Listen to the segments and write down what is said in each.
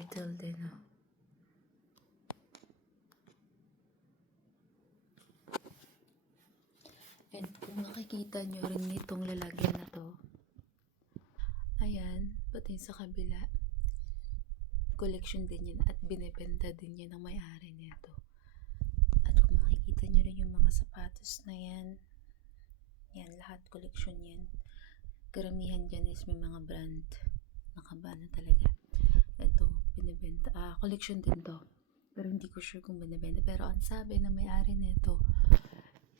turtle din, oh. And kung makikita nyo rin itong lalagyan na to, ayan, pati sa kabila, collection din yan at binibenta din yan ng may-ari nito. At kung makikita nyo rin yung mga sapatos na yan, yan, lahat collection yan. Karamihan dyan is may mga brand, nakabana talaga. Ito, binibenta, collection din to. Pero hindi ko sure kung binibenta. Pero ang sabi na may-ari nito,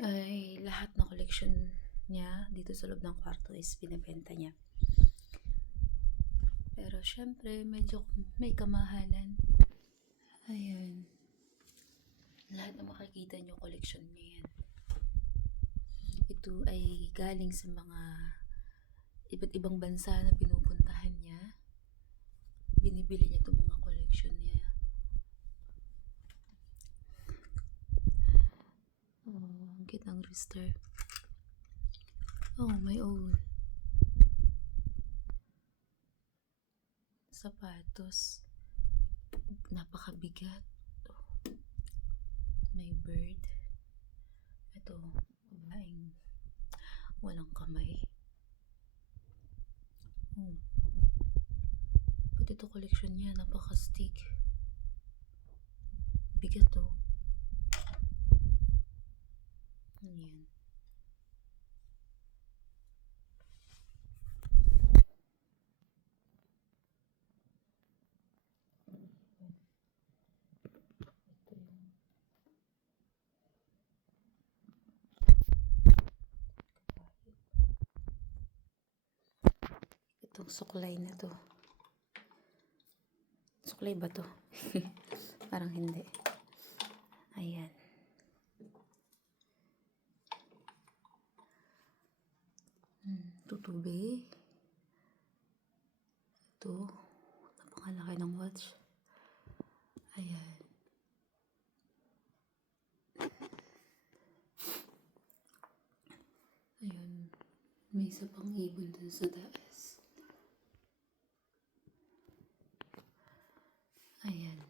ay lahat na collection niya dito sa loob ng kwarto is binibenta niya. Pero syempre medyo may kamahalan. Ayan, lahat na makikita niyo collection niya yan. Ito ay galing sa mga iba't ibang bansa na pinupuntahan niya. Binibili niya itong mga collection niya. Ang cute ng rooster. Oh, my own. Sapatos. Napakabigat. Oh. May bird. Ito, babaeng walang kamay. Oh. Pati ito collection niya, napaka-stick. Bigat to. Ayan. Itong suklay na to. Suklay ba to? Parang hindi. Ayan. Tutubi. Ito. Napakalaki ng watch. Ayan. Ayun. May isa pang ibon dun sa taas. Ayan.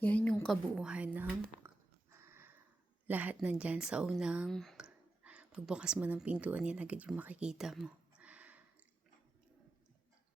Yan yung kabuuhan ng lahat nandyan sa unang pagbukas mo ng pintuan, yan agad yung makikita mo.